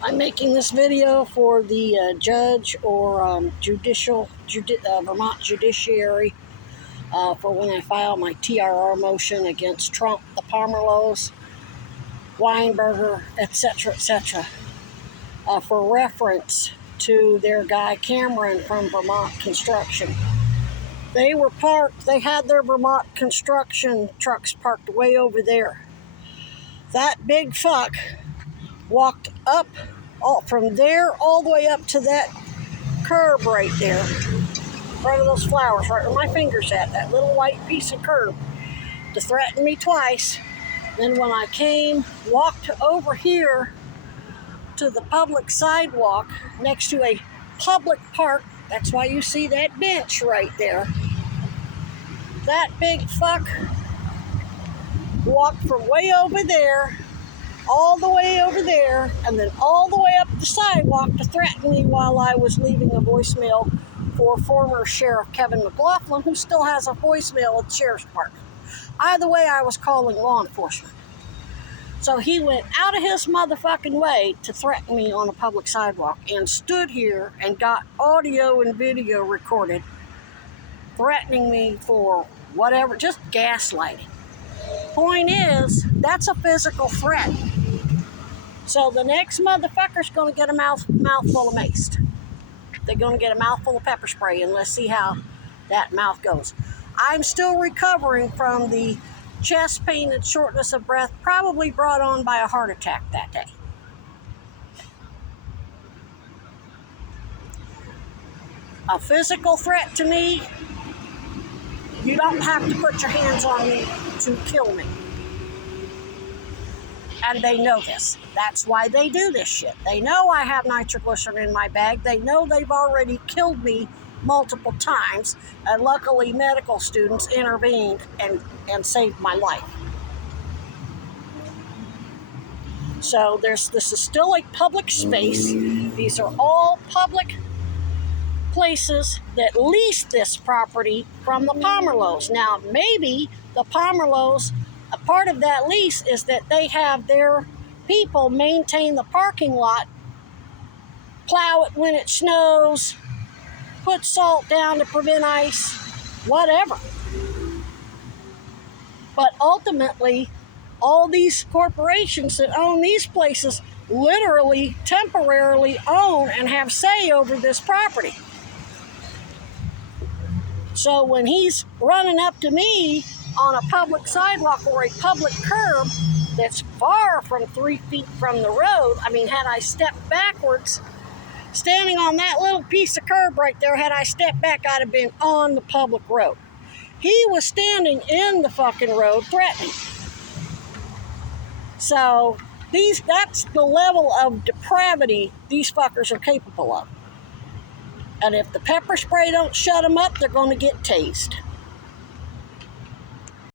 I'm making this video for the judge or Vermont judiciary for when I file my TRR motion against Trump, the Pomerleaus, Weinberger, etc., etc., for reference to their guy Cameron from Vermont Construction. They had their Vermont construction trucks parked way over there. That big fuck walked up from there all the way up to that curb right there, in front of those flowers, right where my finger's at, that little white piece of curb, to threaten me twice. Then when I walked over here to the public sidewalk next to a public park, that's why you see that bench right there. That big fuck walked from way over there, all the way over there, and then all the way up the sidewalk to threaten me while I was leaving a voicemail for former Sheriff Kevin McLaughlin, who still has a voicemail at the Sheriff's Department. Either way, I was calling law enforcement. So he went out of his motherfucking way to threaten me on a public sidewalk and stood here and got audio and video recorded, threatening me for whatever, just gaslighting. Point is, that's a physical threat. So the next motherfucker's going to get a mouthful of mace. They're going to get a mouthful of pepper spray, and let's see how that mouth goes. I'm still recovering from the chest pain and shortness of breath, probably brought on by a heart attack that day. A physical threat to me, you don't have to put your hands on me to kill me. And they know this. That's why they do this shit. They know I have nitroglycerin in my bag. They know they've already killed me multiple times. And luckily, medical students intervened and saved my life. So this is still a public space. These are all public places that lease this property from the Pomerleaus. Now, maybe the Pomerleaus, a part of that lease is that they have their people maintain the parking lot, plow it when it snows, put salt down to prevent ice, whatever. But ultimately, all these corporations that own these places literally, temporarily own and have say over this property. So when he's running up to me on a public sidewalk or a public curb that's far from 3 feet from the road, I mean, had I stepped backwards, standing on that little piece of curb right there, had I stepped back, I'd have been on the public road. He was standing in the fucking road threatening. So that's the level of depravity these fuckers are capable of. And if the pepper spray don't shut them up, they're going to get tased.